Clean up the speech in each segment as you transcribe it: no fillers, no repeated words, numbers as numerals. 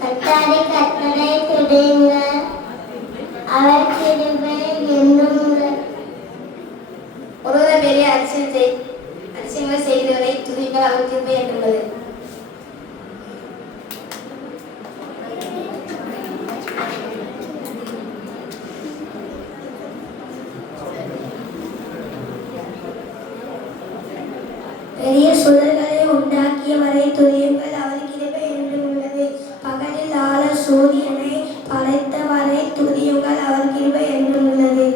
கர்த்தாவே கர்த்தரை துதியுங்கள், அவர் கிருபை என்றும் உள்ளது. ஒருவரை பெரிய அதிசயங்களை செய்தவரை துதியுங்கள், அவர் கிருபை என்றுள்ளது. பெரிய சுடர்களை உண்டாக்கியவரை துதியுங்கள், அவர் கிருபை என்றும் உள்ளது. பகலில் ஆள சூரியனை படைத்தவரை துதியுங்கள், அவர் கிருபை என்றும் உள்ளது.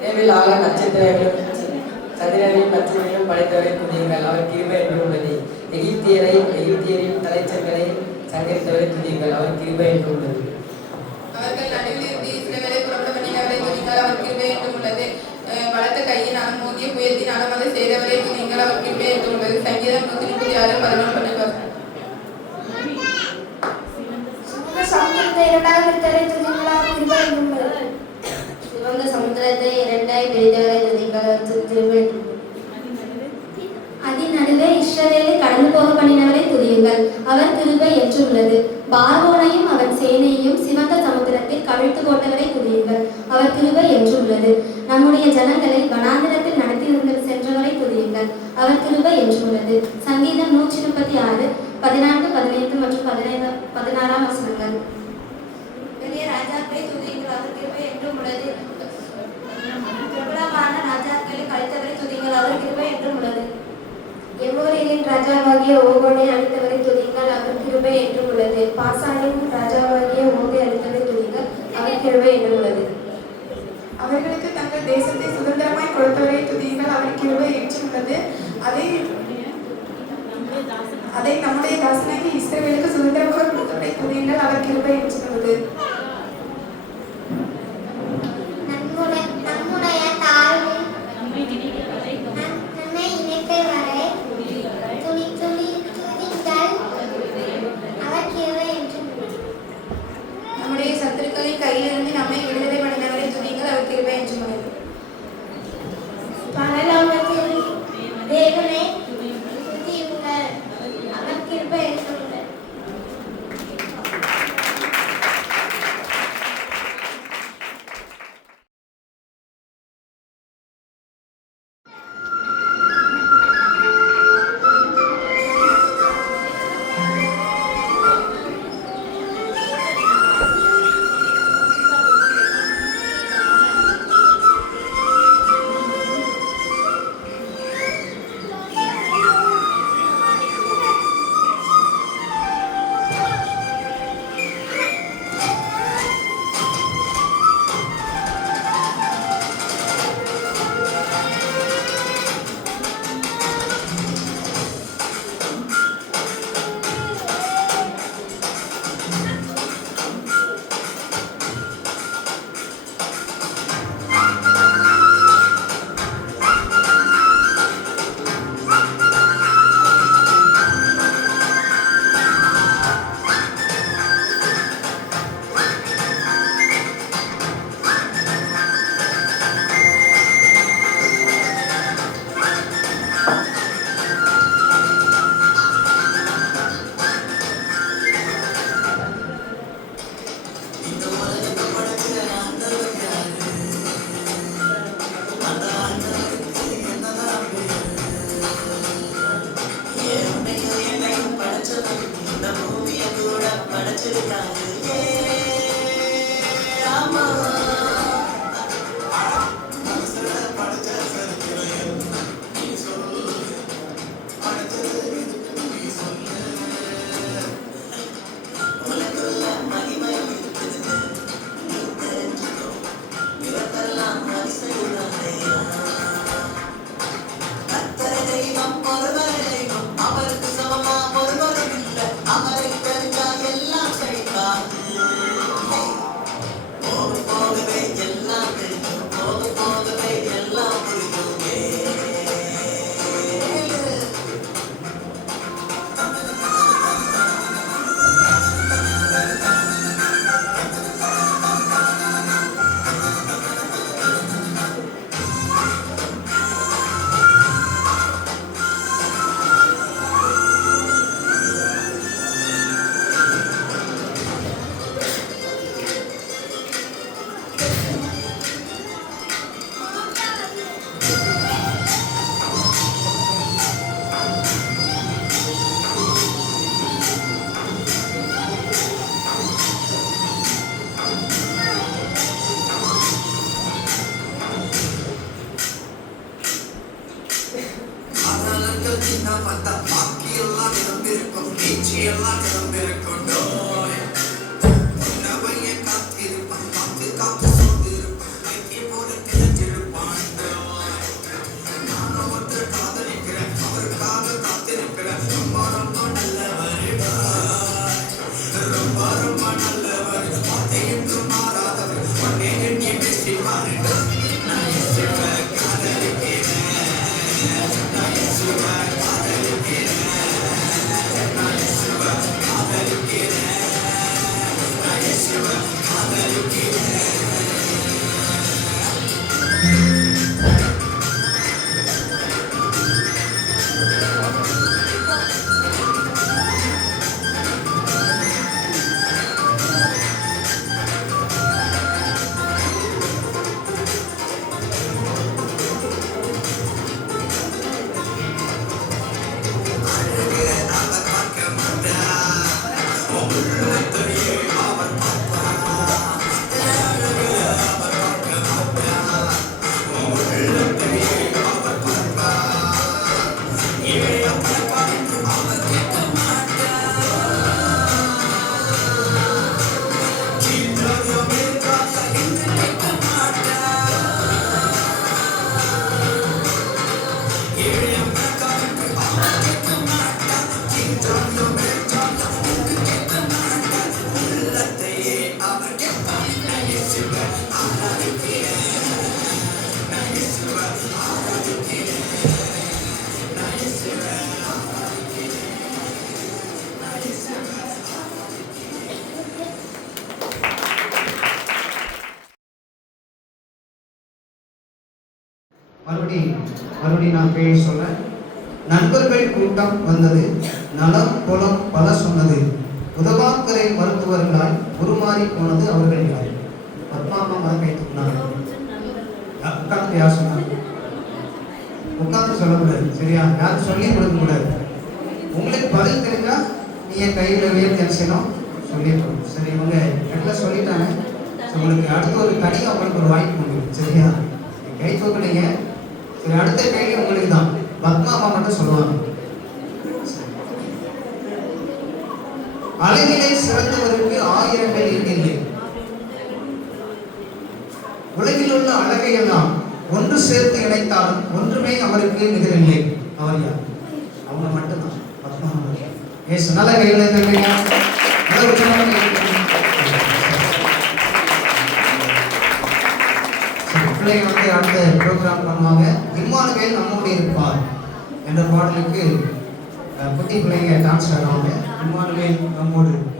இரவில் ஆள நட்சத்திரங்களும் சந்திரனையும் நட்சத்திரங்களையும் படைத்தவரை துதியுங்கள், அவர் கிருபை என்றும் உள்ளது. எகிப்தியரையும் தலைச்சர்களையும் சங்கரித்தவரை துதியுங்கள், அவர் கிருபை என்றும் உள்ளது. அவர்கள் நடுவில் இருந்து இஸ்ரவேலை புறப்பட பண்ணினவரை துதியுங்கள், அவர் கிருபை என்றும் உள்ளது. பலத்த கையினாலும் மூடிய புயத்தினாலும் அதை செய்தவரை துதியுங்கள், அவர் கிருபை என்றும் உள்ளது. சங்கீதம் 136:11-12. சிவந்த சமுத்திரத்தை இரண்டாய் பிரித்தவரை துதியுங்கள், அவர் கிருபை. அதன் நடுவே இஸ்ரவேலை கடந்து போக பண்ணினவரை துதியுங்கள், அவர் கிருபை என்றுள்ளது. பார்வோனையும் அவன் சேனையையும் சிவந்த சமுத்திரத்தில் கவிழ்த்து போட்டவரை துதியுங்கள், அவர் கிருபை என்றுள்ளது. நம்முடைய ஜனங்களை வனாந்திரத்தில் நடத்தி சென்றவரை துதியுங்கள், அவர் கிருபை என்றுள்ளது. சங்கீதம் 136 14, 15 மற்றும் 16 வசனங்கள். பெரிய ராஜாக்களை துதியுங்கள், அவர் கிருபை என்றும் உள்ளது. பிரபலமான ராஜாக்களை கழித்தவரை துதியுங்கள், அவர் கிருபை என்றும் உள்ளது. எமோரியரின் ராஜாவாகிய ஓகோனை அழித்தவரை துதியுங்கள், அவர் கிருபை என்றும் உள்ளது. பாசானின் ராஜாவாகிய ஓகை அழித்தவரை துதியுங்கள், அவர் கிருபை என்றும் உள்ளது. அவர்களுக்கு தங்கள் தேசத்தை சுதந்திரமாய் கொடுத்தவரை துதியுங்கள், அவர் கிருபை என்றும் உள்ளது. அதை நம்முடைய தாசனாகிய இஸ்ரவேலுக்கு சுதந்திரமாக கொடுத்தவரை துதியுங்கள், அவர் கிருபை என்றும் உள்ளது. நம்முடைய தாழ்வு நம்மை இணைப்பை வரை துதிங்கள், அவர் கிருபை என்றும் உள்ளது. நம்முடைய சத்துருக்களின் கையிலிருந்து நம்மை விடுதலை பண்ணினவரை துதியுங்கள், அவர் கிருபை என்றும் உள்ளது. பரலோகத்தில் தேவனை துதியுங்கள், அவர் கிருபை என்றும் உள்ளது. Amen. மறுபடி நான் பேர் சொல்ல. நண்பர்கள் கூட்டம் வந்தது, நலம் புலம் பல சொன்னது, உதவாக்கரை மருத்துவர்களால் உருமாறி போனது அவர்கள் யார்? பத்மா அம்மா மரம் கைத்துக்குனாங்க. உட்காந்து யார் சொன்னாங்க? உட்காந்து சொல்லக்கூடாது, சரியா? யாரும் சொல்லி கொடுக்க கூடாது. உங்களுக்கு பதில் தெரிஞ்சா நீங்க கையில் உயர்த்தி என்ன செய்யணும்? சொல்லிடணும். சரி, இவங்க எல்லாம் சொல்லிட்டாங்க. உங்களுக்கு அடுத்த ஒரு தனி அவங்களுக்கு ஒரு வாய்ப்பு உண்டு, சரியா? கை தூக்குனீங்க. சரி, அடுத்த கேள்வி உங்களுக்கு தான். பத்மா அம்மா மட்டும் சொல்லுவாங்க. அழகிலே சிறந்தவருக்கு ஆயிரங்கள் இல்லை. உலகில் உள்ள அழகையெல்லாம் ஒன்று சேர்த்து இணைத்தாலும் ஒன்றுமே அவருக்கு நிகரில்லை. அவர் யார்? அவங்க மட்டும்தான், பத்மா அம்மா. ஏசு நல்ல கைகளை தருவீங்க. பிள்ளைங்க வந்து அடுத்த ப்ரோக்ராம் பண்ணுவாங்க. இம்மானுவேல் நம்மோடு இருப்பார் என்ற பாடலுக்கு குட்டி பிள்ளைங்க டான்ஸ் ஆடுவாங்க. இம்மானுவேல் நம்மோடு இருப்பார்.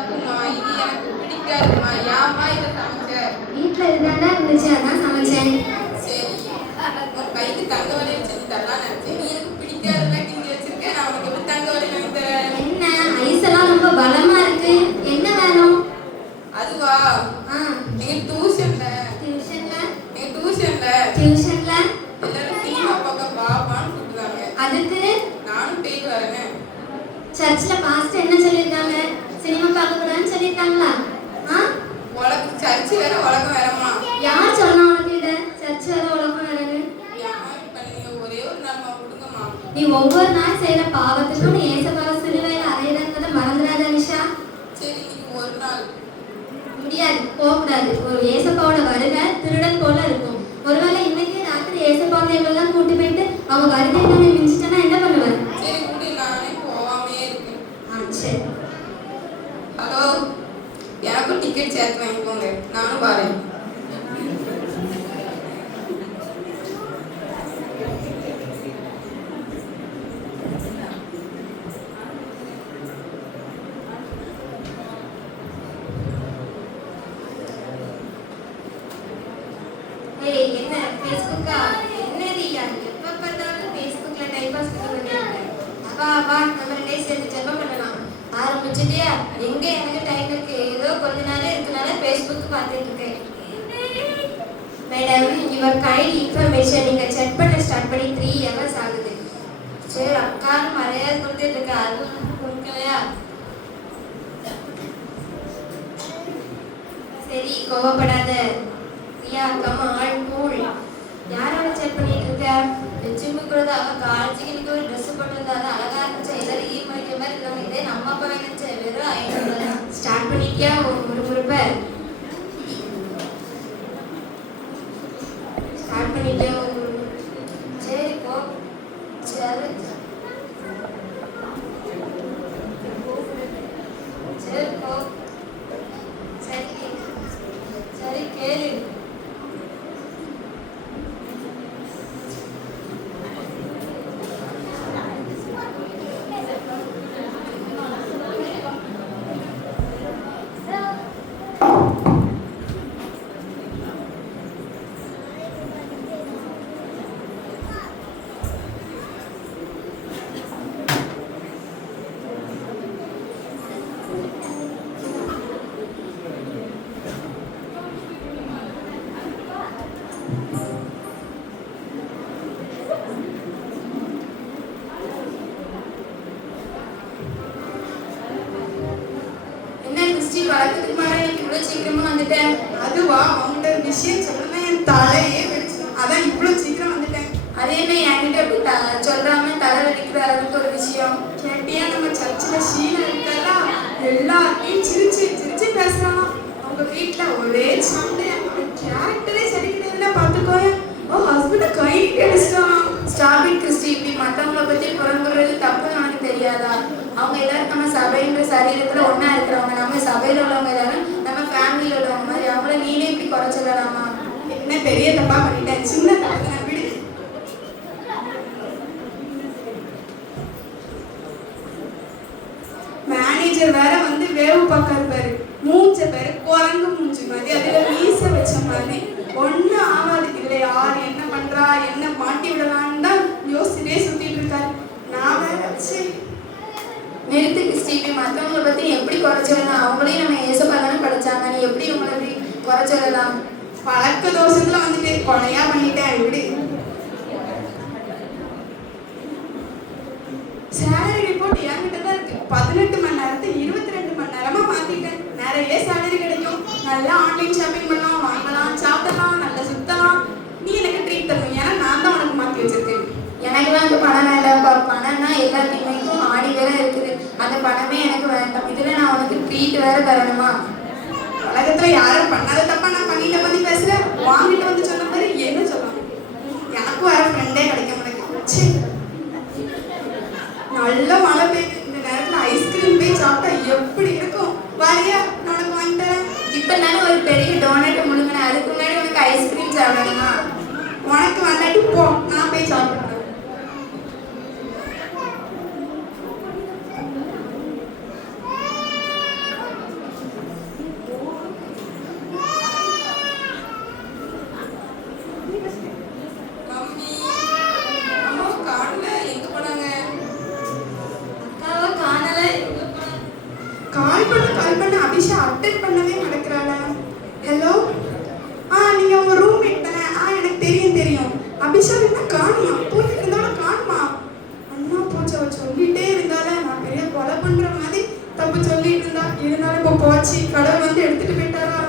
தப்புமா, இது எனக்கு பிடிக்காதுமா. ஏம்மா இதை சமைச்ச? வீட்டில் இருந்தாண்டா இருந்துச்சு, அதான் சமைச்சேன். சரி, உன் கைக்கு தங்க வளையல் செஞ்சு தரலாம்னு நினைச்சேன். நீ எனக்கு பிடிக்காதுன்னா கிண்டி வச்சிருக்க. நான் உனக்கு எப்படி தங்க வளையல் வாங்கி தரேன்? என்ன ஐஸ் எல்லாம் ரொம்ப பலமா இருக்கு, என்ன வேணும்? அதுவா, எங்க டியூஷன்ல டியூஷன்ல டியூஷன்ல எல்லாரும் சினிமா பக்கம் பாப்பான்னு கூப்பிடுறாங்க. அதுக்கு நானும் போயிட்டு வரேன். சர்ச்சில் பாஸ்டர் என்ன சொல்லியிருக்காங்க? சினிமா பார்க்க கூடாதுன்னு சொல்லியிருக்காங்களா? உலக சர்ச்சு வேற உலகம் வேறம்மா. யார் சொன்னா உனக்கு இதை? சர்ச் வேற உலகம் வேறன்னு? ஒரே ஒரு நாள் கொடுங்கம்மா. நீ ஒவ்வொரு நாள் செய்யற பாவத்துக்கும் நீ ஏசப்பாவை சிலுவையில் அறையிறதை மறந்துடாத நிஷா. சரி, நீங்க ஒரு நாள். முடியாது, போகக்கூடாது. ஒரு ஏசப்பாவோட வருகை திருடன் போல இருக்கும். ஒருவேளை இன்னைக்கு ராத்திரி ஏசப்பாவையெல்லாம் கூட்டி போயிட்டு அவங்க வருகை நானே மிஞ்சிட்டேன்னா என்ன பண்ணுவேன்? சரி கூடி, நானே போகாமே இருக்கேன். சரி. ஹலோ, எனக்கும் டிக்கெட் சேர்த்து வாங்கிக்கோங்க, நானும் வரேன். என்ன ஃபேஸ்புக்கா? என்ன ரீயா, எப்போ பார்த்தாலும் ஃபேஸ்புக்ல டைம் பாஸ் பண்ணிட்டு இருக்கேன். வா நம்ம 2 டேஸ் சேர்ந்து ஜெபம் பண்ணலாம். ஆரம்பிச்சிட்டியா? எங்க எனக்கு டைம் இருக்கு, ஏதோ கொஞ்ச நாள் இருக்கனால ஃபேஸ்புக் பார்த்துட்டு இருக்கேன். மேடம், யுவர் கைண்ட் இன்ஃபர்மேஷன் நீங்க செக் பண்ண ஸ்டார்ட் பண்ணி 3 hours ஆகுது. சரி, அக்கான்னு மரியாதை கொடுத்துட்டு இருக்க, அதுவும் கொடுக்கலையா? சரி, கோவப்படாத ரியா, கமான் கூல். யாரோட செக் பண்ணிட்டு இருக்க? ஜிம்மு கூட அவ காலேஜுக்கு இன்னைக்கு ஒரு ட்ரெஸ் போட்டிருந்தா, அது அழகா இருந்துச்சு. எல்லாரும் ஈ மணிக்கிற மாதிரி இருக்காங்க. இதே நம்ம அப்பா வேணுச்சு, வெறும் 500 தான். ஸ்டார்ட் பண்ணிட்டியா முறுமுறுப்ப? ஸ்டார்ட் பண்ணிட்டியா? சரி போ. சரி போ. சரி கேளு. வளர்த்துக்கு மேலே இவ்வளோ சீக்கிரமா வந்துட்டேன். அதுவா, அவங்ககிட்ட ஒரு விஷயம் சொல்லணும், என் தலையே வெடிச்சு, அதான் இவ்வளோ சீக்கிரம் வந்துட்டேன். அதே மாதிரி என்கிட்ட எப்படி சொல்லாம தலை வெடிக்கிற அளவுக்கு ஒரு விஷயம் கேட்டியா? நம்ம சர்ச்சில் ஷீனா இருக்கா, எல்லாத்தையும் சிரிச்சு சிரிச்சு பேசுறான். அவங்க வீட்டில் ஒரே சண்டை, கேரக்டரே சரி கிடையாதுல, பார்த்துக்கோய. ஹஸ்பண்டை கை அடிச்சிட்டான். ஸ்டாபிட் கிறிஸ்டி, இப்படி மற்றவங்களை பற்றி புறங்குறது தப்புன்னு எனக்கு தெரியாதா? அவங்க எல்லாரும் நம்ம சபைன்ற சரீரத்தில் ஒன்றா இருக்கிறவங்க. நம்ம சபையில் உள்ளவங்க எல்லாரும் நம்ம ஃபேமிலியில் உள்ளவங்க மாதிரி. அவங்கள நீனே இப்படி குறை சொல்லலாமா? என்ன பெரிய தப்பா பண்ணிட்டேன், சின்ன தப்பு விடு. மேனேஜர் வேற வந்து வேவு பார்க்க இருப்பாரு. மூச்ச பேரு குரங்கு மூஞ்சி மாதிரி, அதுல மீச வச்ச மாதிரி. ஒன்னும் ஆகாது. இதுல யார் என்ன பண்றா, என்ன மாட்டி விடலான்னு தான் யோசிச்சுட்டே சுத்திட்டு இருக்காரு. நான் வேற நிறுத்து கிறிஸ்டி, மற்றவங்களை பத்தி எப்படி குறை சொல்லலாம்? அவங்களையும் நம்ம ஏசப்பா தானே படிச்சாங்க, நீ எப்படி உங்களை எப்படி குறை சொல்லலாம்? பழக்க தோஷத்துல வந்துட்டு கொலையா பண்ணிட்டேன் இப்படி. சேலரி ரிப்போர்ட் என்கிட்ட தான் இருக்கு. 18 மணி நேரத்தை 22 மணி நேரமா மாத்திட்டேன். நிறைய சேலரி கிடைக்கும், நல்லா ஆன்லைன் ஷாப்பிங் பண்ணலாம், வாங்கலாம், சாப்பிடலாம், நல்லா சுத்தலாம். நீ எனக்கு ட்ரீட் தரணும், ஏன்னா நான் தான் உனக்கு மாற்றி வச்சிருக்கேன். எனக்குலாம் அந்த பணம் வேண்டாம்ப்பா. பணம்னா எல்லாத்தையுமே ஆடி வேற இருக்குது, அந்த பணமே எனக்கு வேண்டாம். இதுல நான் உனக்கு ட்ரீட் வேற தரணுமா? உலகத்துல யாரும் பண்ணாத தப்பா நான் பண்ணிட்ட பத்தி பேசுறேன். வாங்கிட்டு வந்து சொன்ன மாதிரி என்ன சொல்லலாம்? எனக்கு வேற ஃப்ரெண்டே கிடைக்க மாட்டேங்குது. நல்ல மழை பெய்யுது, இந்த நேரத்துல ஐஸ்கிரீம் போய் சாப்பிட்டா எப்படி இருக்கும்? வாரியா, நான் உனக்கு வாங்கி தரேன். இப்ப நானும் ஒரு பெரிய டோனட்டை முழுங்கினேன், அதுக்கு முன்னாடி உனக்கு ஐஸ்கிரீம் சாப்பிடணுமா? உனக்கு வந்தாட்டி போ, நான் போய் சாப்பிடுறேன். கால் பண்ண அபிஷா அட்டென்ட் பண்ணவே நடக்கிறாளா? ஹலோ, நீங்க உங்க ரூம்மேட் தானே? எனக்கு தெரியும். அபிஷா என்ன காணுமா? தூங்கிட்டு இருந்தாலும் காணுமா? அண்ணா போச்சு, அவ சொல்லிட்டே இருந்தால நான் பெரிய கொலை பண்ற மாதிரி தப்பு சொல்லிட்டு இருந்தாலும் இப்போ போச்சு. கடவுள் வந்து எடுத்துட்டு போயிட்டாரா?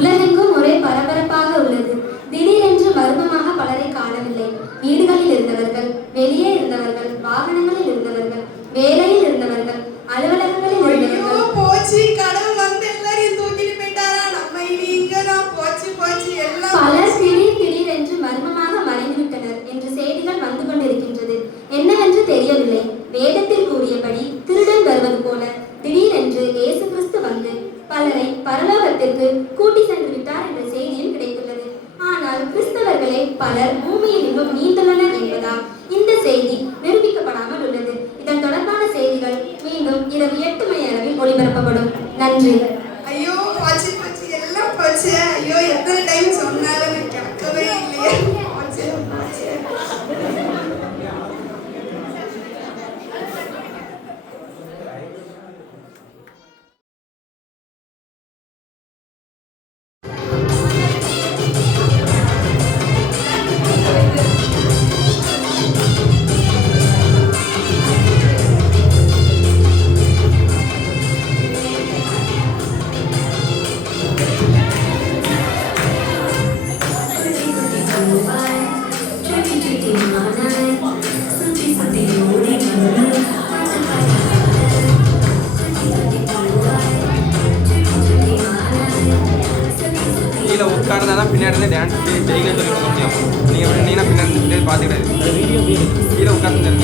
உலகெங்கும் ஒரே பரபரப்பாக உள்ளது. திடீரென்று மர்மமாக பலரை காணவில்லை. வீடுகளில் இருந்தவர்கள், வெளியே இருந்தவர்கள், வாகனங்களில் இருந்தவர்கள், வேலையில் இருந்தவர்கள், அலுவலகங்களில் இருந்தவர்கள். போச்சு, கடவுள் வந்து எல்லாரையும் தூக்கிட்டு போயிட்டாரா? நம்ம இனி இங்கதான் போச்சு எல்லாம். பலர் திடீரென்று மர்மமாக மறைந்துவிட்டனர் என்று செய்திகள் வந்து கொண்டிருக்கின்றது. என்னவென்று தெரியவில்லை. வேதத்தில் கூறியபடி திருடன் வருவது போல திடீரென்று இயேசு கிறிஸ்து வந்து பலரை பரலோகத்திற்கு கூட்டி சென்று விட்டார் என்ற செய்தியும் கிடைத்துள்ளது. ஆனால் கிறிஸ்தவர்களே பலர் பூமியில் இன்னும் நீந்துள்ளனர் என்பதால் இந்த செய்தி நிரூபிக்கப்படாமல் உள்ளது. இதன் தொடர்பான செய்திகள் மீண்டும் இரவு 8 மணி அளவில் ஒளிபரப்பப்படும். நன்றி. ஐயோ போச்சு எல்லாம் போச்சு. ஐயோ எத்தனை டைம் சொன்னாலும் கேட்கவே இல்லையே. போச்சு. கீழே உட்கார்ந்தா தான் பின்னாடி இருந்து டான்ஸ் செய்ய சொல்லி கொடுக்க முடியும். நீங்கள் நீனா பின்னாடி பார்த்துக்கிடாது. கீழே உட்கார்ந்து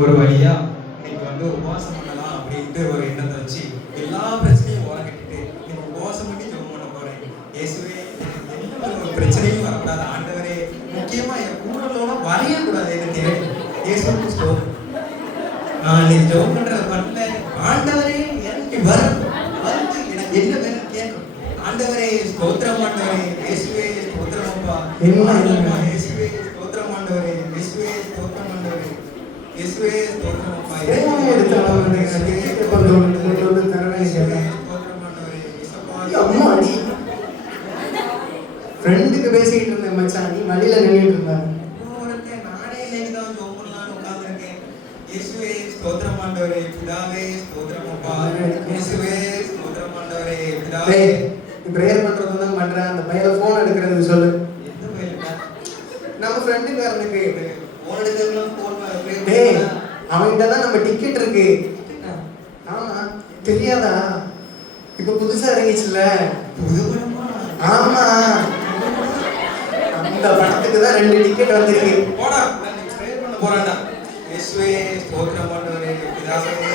ஒரு வழியா இன்னைக்கு வந்து உபவாசம் பண்ணலாம் அப்படின்ட்டு ஒரு எண்ணத்தை வச்சு எல்லா பிரச்சனையும் ஓரங்கட்டிட்டு இன்னைக்கு உபவாசம் பண்ணி ஜெபம் பண்ண போறேன். இயேசுவே, எந்த ஒரு பிரச்சனையும் வரக்கூடாது ஆண்டவரே, முக்கியமா என் கூடலோட வரையக்கூடாது என்ன தேவை. இயேசுக்கு ஸ்தோத்திரம். நான் இன்னைக்கு ஜெபம் பண்ற பண்ணல ஆண்டவரே எனக்கு வரும் வந்து எனக்கு என்ன வேணும் கேட்கும். ஆண்டவரே ஸ்தோத்திரம், ஆண்டவரே இயேசுவே ஸ்தோத்திரம் அப்பா, இயேசுவே ஸ்தோத்திரம் ஆண்டவரே, இயேசுவே ஸ்தோத்திரம் ஆண்டவரே, இயேசுவே ஸ்தோத்திரம் அப்பா, இயேசுவே ஸ்தோத்திரம் ஆண்டவரே, அம்மாடி ஃப்ரெண்டுக்கு பேசிக்கிட்டு இருந்தேன் மச்சான், நீ வழியில நின்றுட்டு இருந்தாங்க. நானே இன்னைக்கு தான் ஜெபம் பண்ணலாம்னு உட்கார்ந்திருக்கேன். இயேசுவே ஸ்தோத்திரம் ஆண்டவரே, பிதாவே ஸ்தோத்திரம் அப்பா, இயேசுவே ஸ்தோத்திரம் ஆண்டவரே, பிதாவே. நீ பிரேயர் பண்றது தான் பண்றேன், அந்த பையல போன் எடுக்கிறது சொல்லு. எந்த பையலுக்கா? நம்ம ஃப்ரெண்டுக்காரனுக்கு போன் எடுக்கிறதுலாம் போன் டேய், அவன்கிட்ட தான் நம்ம டிக்கெட் இருக்கு. ஆமா, தெரியாதா? இப்ப புதுசா இறங்கிச்சுல புது படமா? ஆமா, அந்த படத்துக்கு தான் 2 டிக்கெட் வந்திருக்கு. போடா, நான் பிரேயர் பண்ண போறேன்டா. இயேசுவே ஸ்தோத்திரம் ஆண்டவரே, பிதாவே.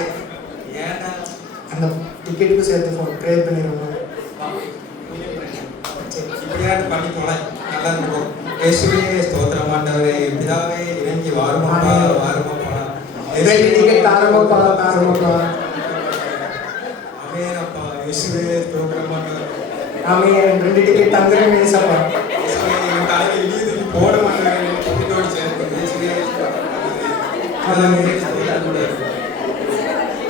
ஏன்டா அந்த டிக்கெட்டுக்கு சேர்த்து போன் ப்ரேயர் பண்ணிடுவோம். இப்படியாட்டு பண்ணி போனேன், நல்லா இருக்கும். இயேசுவே ஸ்தோத்திரம் ஆண்டவரே, பிதாவே இறங்கி வாருமாப்பா, வாருமாப்பா. 2 டிக்கெட் தாரமாப்பா, தாரமாப்பா. அமேனப்பா, இயேசுவே ஸ்தோத்திரம் ஆண்டவரே. ஆமென். 2 டிக்கெட் தந்துறேன் ஏசப்பா. இயேசுவே என் தலையில இடிய தூக்கி போட மாட்டேன், டிக்கெட்டோட சேர்த்து. இயேசுவே ஸ்தோத்திரம் ஆண்டவரே,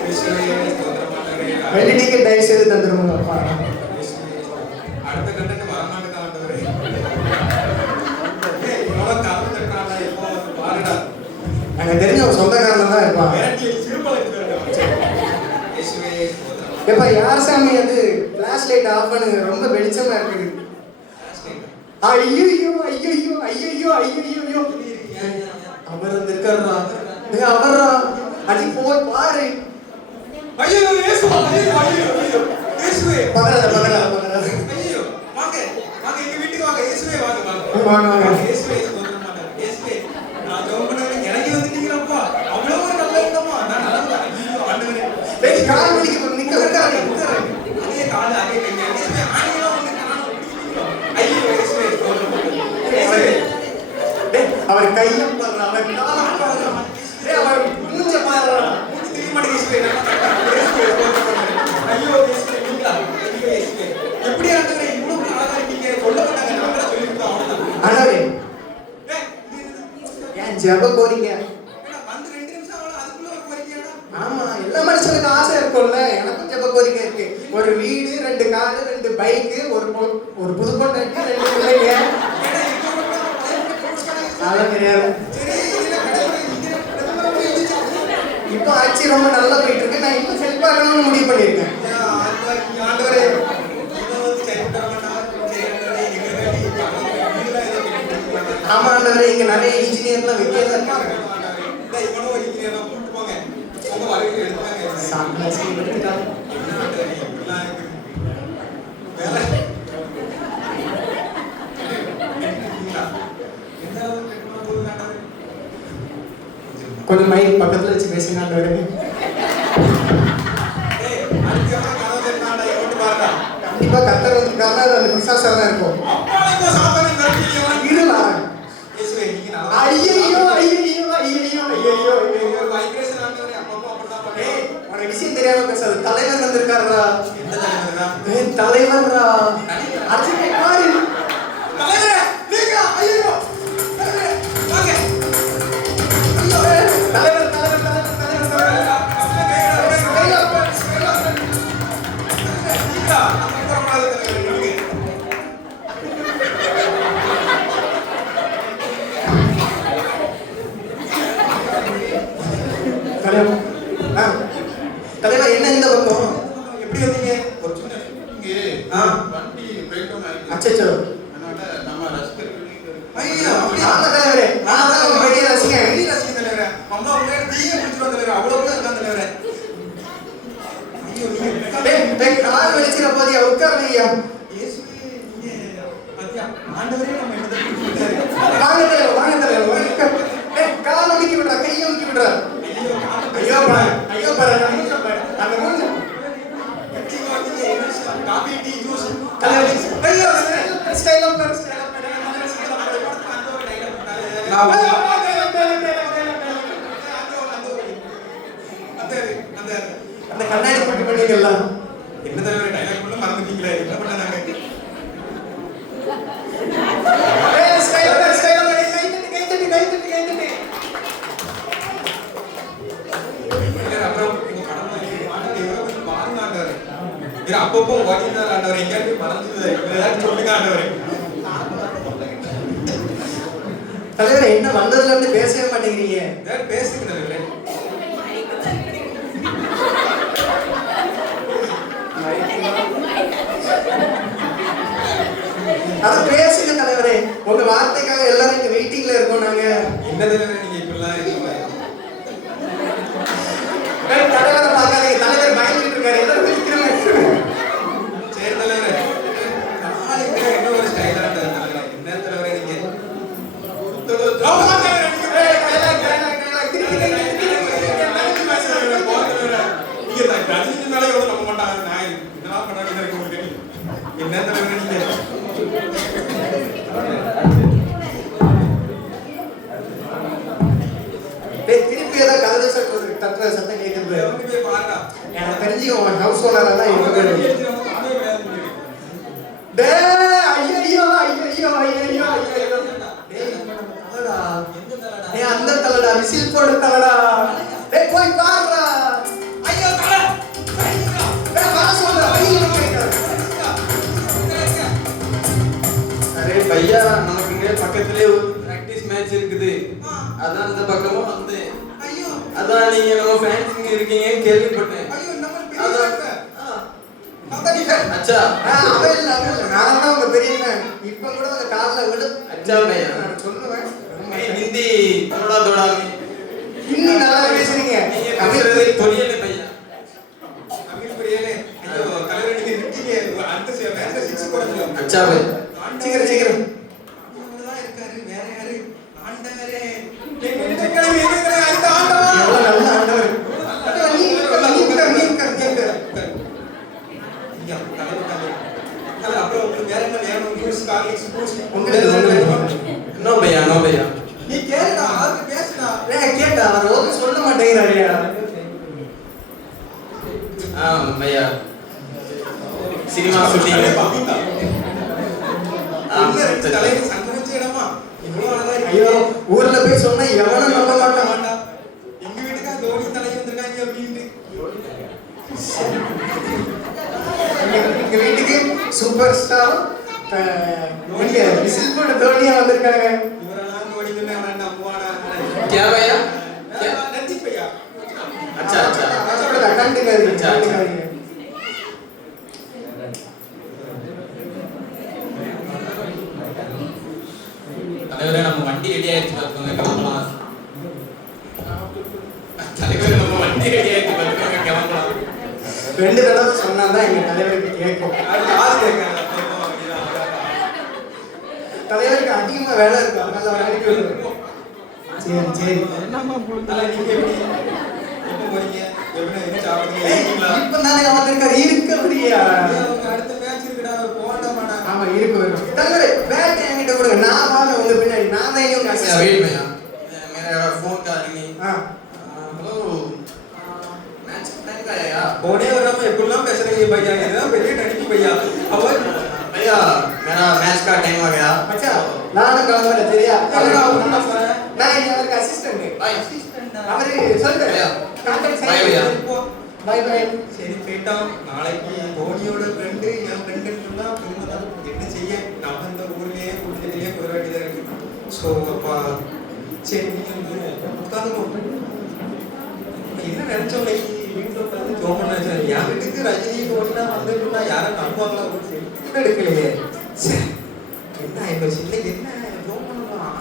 இயேசுவே ஸ்தோத்திரம் ஆண்டவரே. 2 டிக்கெட் தயவு செய்து தந்துருங்கப்பா. அடுத்த கண்டக்கு வரமாட்டேங்க ஆண்டவரே. இவ்வளோ கலந்து தட்டாண்டா, இப்போ பாருடா. எனக்கு தெரிஞ்ச ஒரு சொந்தக்காரன் தான் இருப்பான். எப்ப யார் சாமி அது ஃபிளாஷ் லைட் ஆஃப் பண்ணுங்க, ரொம்ப வெளிச்சமா இருக்குது. ஐயோ ஐயோ ஐயோ ஐயோ, அவர் வந்திருக்காருடா. டேய் அவர்ரா, அடி போய் பாரு. ஐயோ இயேசு, ஐயோ ஐயோ ஐயோ இயேசுவே, பகல ஐயோ வாங்க வாங்க, எங்க வீட்டுக்கு வாங்க. இயேசுவே வாங்க வாங்க வாங்க. இயேசுவே ஸ்தோத்திரம் ஆண்டவரே. இயேசுவே, நான் ஜெபம் பண்ணவே இறங்கி வந்துட்டீங்கப்பா. அவ்வளோ ஒரு நல்ல இடமா, நான் நல்லா. ஐயோ ஆண்டவரே, டேய் கால் வலிக்கு நிக்க உட்காரு. அதே கால் அதே கை. இயேசுவே ஆணியோ வந்து நான் பிடிச்சிட்டீங்களோ. ஐயோ இயேசுவே ஸ்தோத்திரம் ஆண்டவரே. இயேசுவே, டேய் அவர் கைய பாருடா, அவர் கால பாருடா. டேய் அவர் மூஞ்ச பாருடா. மூஞ்சி தெரிய மாட்டேங்குது இயேசுவே. இயேசுவே ஸ்தோத்திரம் ஆண்டவரே. ஐயோ இயேசுவே, நீங்களா? ஐயோ இயேசுவே, எப்படி ஆண்டவரே இவ்வளவு அழகா இருக்கீங்க? சொல்ல மாட்டாங்க, நான் தான் சொல்லிருக்கேன் அவ்வளவுதான். ஆண்டவரே, டேய் ஏன் ஜெப கோரிங்க? வந்து 2 நிமிஷம் ஆகல, அதுக்குள்ள ஒரு கோரிக்கையாடா? ஆமா, எல்லா மனுஷனுக்கு ஆசை இருக்கும்ல. எனக்கும் ஜெப கோரிக்கை இருக்கு. ஒரு வீடு, 2 காரு, 2 பைக்கு, ஒரு புது பொண்ணு, 2 பிள்ளைங்க. அதெல்லாம் தெரியாது. இப்போ ஆட்சி ரொம்ப நல்லா போயிட்டு இருக்கு. நான் இப்போ செல்ஃபா இருக்கணும்னு முடிவு பண்ணியிருக்கேன். ஆண்டவரே, ஆமா ஆண்டவரே, இங்க நிறைய இன்ஜினியர்லாம் வைக்கிறதா இருக்காங்க. சாப்பிடாச்சு எடுத்துட்டாங்க. கொஞ்சம் மைக் பக்கத்துல வச்சு பேசுங்க ஆண்டவரே. கண்டிப்பா கத்தர் வந்திருக்காருன்னா அது அந்த பிசாசா தான் இருக்கும். அப்பாலைக்கு சாத்தானை விரட்டிடுவா. இருடா. இயேசுவே நீங்க நல்லா. ஐயையோ ஐயையோ ஐயையோ ஐயையோ ஒரு வைப்ரேஷன் ஆண்டவரே அப்பப்போ அப்படிதான் பண்ணே. ஏய் உனக்கு விஷயம் தெரியாம பேசாத. தலைவர் வந்திருக்காருடா. எந்த தலைவரா? ஏய் தலைவர்டா. அர்ஜுனே பாரு. தலைவரே நீங்க ஐயோ. தலைவரே வாங்க. ஐயோ தலைவர் தலைவர் தலைவர் தலைவர் தலைவர். தலைவர் என்ன இந்த பக்கம் எப்படி வந்தீங்க? ஒரு சின்ன இங்கே வண்டி பிரேக் டவுன் ஆயிடுச்சு. அச்சச்சோ. அதனால நம்ம ரசிகர்கள் ஐயோ ஆமா தலைவரே. நான் தான் உங்க பெரிய ரசிகன். வெளிய ரசிகன் தலைவரே. அம்மா உங்களை தீய முடிச்சிட்டு வந்த தலைவரே. அவ்வளவு கூட இருக்கான் தலைவரே. ஐயோ நீங்க டேய் கால் வலிச்சிர போதியா உட்காருங்கய்யா. இயேசுவே நீங்க பாத்தியா ஆண்டவரே நம்ம என்ன பண்ணிட்டாரு. வாங்க தலைவர் வாங்க தலைவர். டேய் கால் ஒதுக்கி விடுறா கையை ஒதுக்கி விடுறா. ஐயோ பாரு ஐயோ பாரு அந்த மூஞ்சி காபி டீ ஜூஸ் தலைவர் ஐயோ ஸ்டைல் ஆஃப் ஸ்டைல் அந்த கண்ணாடி போட்டு பண்ணீங்கல்ல என்ன தலைவரே டைலாக் மட்டும் மறந்துட்டீங்களே என்ன பண்ணாங்க ஏய் ஸ்டைல் ஆஃப் கை தட்டி அப்புறம் உங்க படம் ஆண்டவரே இது அப்பப்போ ஓட்டினார் ஆண்டவரே எங்கேயாவது மறந்துது ஏதாவது சொல்லுங்க ஆண்டவரே தலைவரே என்ன வந்ததுல இருந்து பேசவே மாட்டேங்கிறீங்க ஏதாவது பேசுங்க தலைவரே அத பேசுங்க தலைவரே உங்க வார்த்தைக்காக எல்லாரும் இங்க வெயிட்டிங்ல இருக்கோம் நாங்க என்ன தலைவரே நீங்க இப்படிலாம் இருக்கீங்க தலைவரை பார்க்காதீங்க தலைவர் பயந்துட்டு இருக்காரு எல்லாரும் வெயிக்கிறோம் சரி தலைவரே நாளைக்கு என்ன ஒரு ஸ்டைலா தலைவரே என்ன தலைவரே நீங்க என்ன தலைவரே நீங்க திருப்பி ஏதாவது கதவு தட்டுற சத்தம் கேட்குது பாருங்க எனக்கு தெரிஞ்சு உன் ஹவுஸ் ஓனரா தான் இருக்கு அந்த தலடா விசில் போடு தலடா டேய் போய் பாருடா ஐயோ தல டேய் வர சொல்றா அரே பையா நமக்கு இங்கே பக்கத்திலே ஒரு பிராக்டிஸ் மேட்ச் இருக்குது அதான் அந்த பக்கமும் வந்து ஐயோ அதான் நீங்க நம்ம ஃபேன்ஸ் இங்க இருக்கீங்க கேள்விப்பட்டேன் ஐயோ நம்ம பெரிய அச்சா அவன் இல்ல நான் தான் உங்க பெரிய ஃபேன் இப்ப கூட அந்த கால்ல விடு அச்சா பையா நான் சொல்லுவேன் हिंदी थोड़ा थोड़ा हिंदी நல்லா பேசுறீங்க நீங்க பேசுறது புரியல பையா தமிழ் புரியலே ஐயோ தலைவரே நீங்க நிக்கீங்க அந்த மேட்ச்ல 6 போடுங்க அச்சா பை சீக்கிரம் சீக்கிரம் தான் இருக்காரு வேற யாரு ஆண்டவரே நீங்க நிக்கல எங்க அந்த ஆண்டவா எவ்வளவு நல்ல ஆண்டவர் நீ அப்புறம் வேற என்ன வேணும் நியூஸ் காலிக்ஸ் பூஸ்ட் नो भैया நீ கேளுடா அது பேசுடா கேட்டா அவர் ஒன்றும் சொல்ல மாட்டேங்கிறாரியா हाँ भैया सिनेमा शूटिंग பாபிதா हाँ ரெண்டு தலைக்கு சங்கரிச்ச இடமா இவ்வளவு அழகா இருக்கு ஐயோ ஊர்ல போய் சொன்னா எவனும் நம்ப மாட்டான் எங்க வீட்டுக்கு தோனி தலை வந்திருக்காங்க அப்படினு எங்க வீட்டுக்கு சூப்பர் ஸ்டார் விசில் போட தோனியா வந்திருக்காங்க இவரெல்லாம் தோனி தானே வேண்டாம் அம்மாடா क्या भैया நந்தி பையா अच्छा अच्छा தலைவரே நம்ம வண்டி ரெடி ஆயிடுச்சு பாத்துக்கோங்க கிளம்பலாம் தலைவரே நம்ம வண்டி ரெடி ஆயிடுச்சு பாத்துக்கோங்க கிளம்பலாம் 2 தடவை சொன்னாதான் எங்க தலைவருக்கு கேட்கும் யாரு கேட்கறாங்க தலைவருக்கு அதிகமா வேலை இருக்கு அதனால வேலைக்கு சரி சரி தலை நீங்க எப்படி எப்ப போறீங்க எப்படி என்ன சாப்பிடுறீங்க இப்ப நானே வந்திருக்காரு இருக்க அப்படியா அடுத்த மேட்ச் இருக்குடா ஆமா இருக்கு வரும் தங்கரே பேட் என்கிட்ட கொடுங்க நான் வாங்க உங்க பின்னாடி நான் தான் இவங்க भैया वेट भैया मेरा फोन का नहीं हेलो मैच टाइम का है यार போனே வராம எப்படிலாம் பேசுறீங்க பையா இதுதான் பெரிய டென்ஷன் பையா அவர் भैया मेरा मैच का टाइम आ गया अच्छा நானும் கிளம்புறேன் சரியா நான் நான் இங்க அவருக்கு அசிஸ்டன்ட் बाय அவரு சொல்லுங்க கான்டாக்ட் Bye, भैया. பை பை சரி போயிட்டான் நாளைக்கு தோனியோட ஃப்ரெண்டு என் ஃப்ரெண்டுன்னு சொன்னா என்ன செய்ய நம்ம இந்த ஊர்லயே குடிக்கிறதுலயே போயிட வேண்டியதா இருக்கு ஸோ அப்பா சரி நீங்க உட்காந்துக்கோ என்ன நினைச்சோம் வீட்டில் உட்காந்து ஜோம் பண்ணாச்சு என் வீட்டுக்கு ரஜினி தோனினா வந்துட்டுனா யாரும் நம்புவாங்களா ஒரு சரி கூட எடுக்கலையே சரி என்ன இப்போ சின்ன என்ன ஜோம் பண்ணலாம்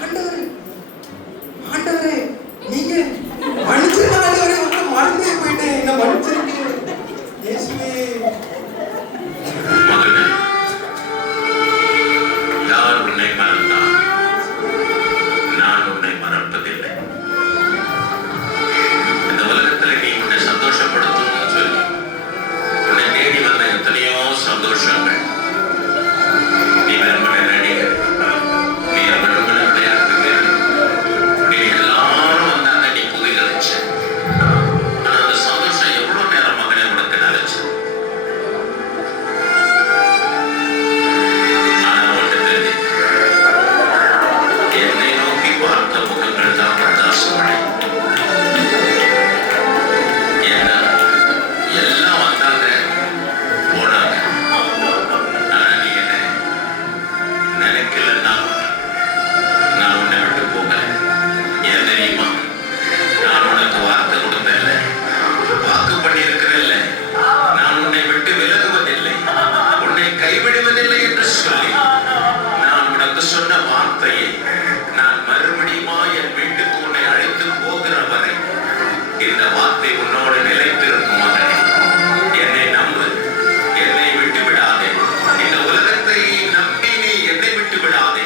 ஆண்டவர் ஆண்டவரே நீங்க மன்னிச்சிருங்க ஆண்டவரே உங்களை மறந்தே போயிட்டேன் என்ன மன்னிச்சிருக்கீங்க இயேசுவே யார் உன்னை மறந்தார் நான் உன்னை மறப்பதில்லை இந்த உலகத்துல நீ உன்னை சந்தோஷப்படுத்தணும்னு சொல்லி உன்னை தேடி வந்த எத்தனையோ சந்தோஷங்கள் நீ வெறுமனை நடிகர் நீ வெறுமனை விளையாட்டு வீரர் நீ எல்லாரும் வந்தாங்க நீ புதிகரிச்ச ஆனா அந்த சந்தோஷம் எவ்வளவு நேரம் மகனே உனக்கு நினைச்சு ஆனா ஒன்று தெரிஞ்சு என்னை நோக்கி பார்த்த முகங்கள் தான் பிரகாசமடை ஏன்னா எல்லாம் வந்தாங்க போனாங்க ஆனா நீ என்ன நினைக்கலன்னா நான் உன்னை விட்டு போகல ஏன் தெரியுமா நான் உனக்கு வார்த்தை கொடுத்தேன்ல வாக்கு பண்ணியிருக்கிறேன்ல நான் உன்னை விட்டு விலகுவதில்லை உன்னை கைவிடுவதில்லை என்று சொல்லி நான் உனக்கு சொன்ன வார்த்தையை நான் மறுபடியுமா என் வீட்டுக்கு உன்னை அழைத்து போகிற வரை இந்த வார்த்தை உன்னோடு நிலைத்திருக்கும் மகனே என்னை நம்பு என்னை விட்டு விடாதே இந்த உலகத்தை நம்பி நீ என்னை விட்டு விடாதே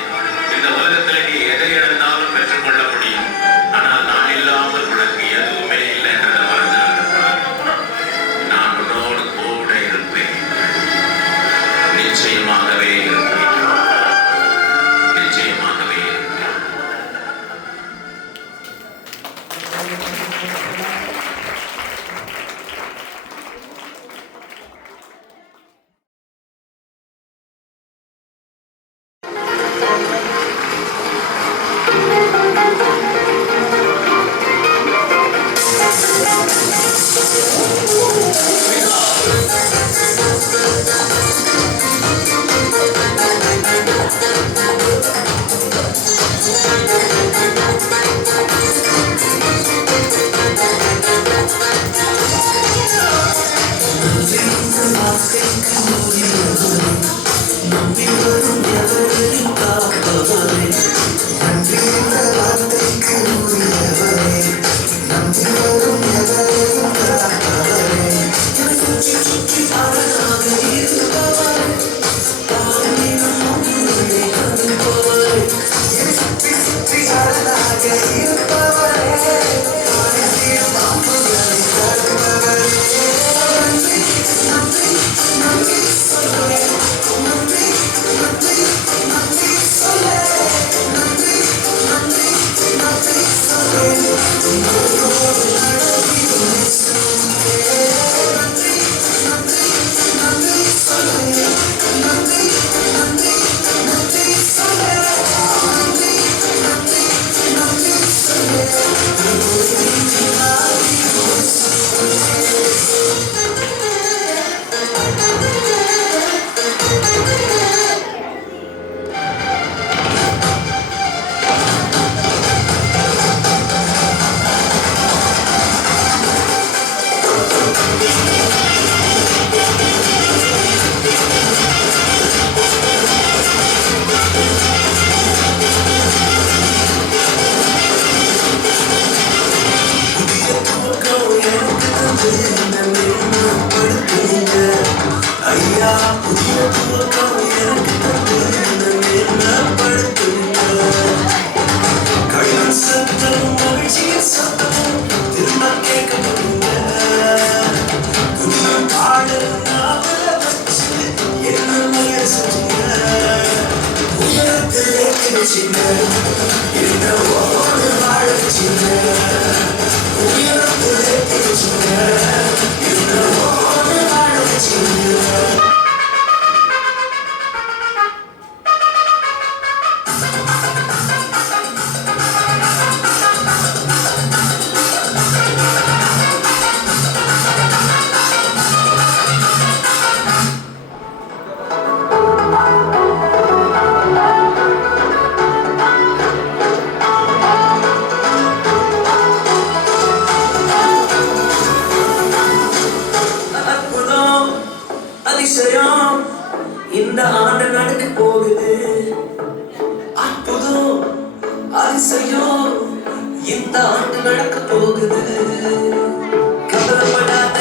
இந்த உலகத்தில் நீ எதை இழந்தாலும் பெற்றுக்கொள்ள முடியும் ஆனால் நான் இல்லாமல் உனக்கு எதுவுமே இல்லை என்றதை மறந்துவிடு நான் உன்னோடு கூட இருப்பேன் நிச்சயமாகவே இருப்பேன் நிச்சயமாகவே இருப்பேன் என்ன அதிசயம் இந்த ஆண்டு நடக்க போகுது. அற்புதம் அதிசயம் இந்த ஆண்டு நடக்க போகுது. கவலைப்படாத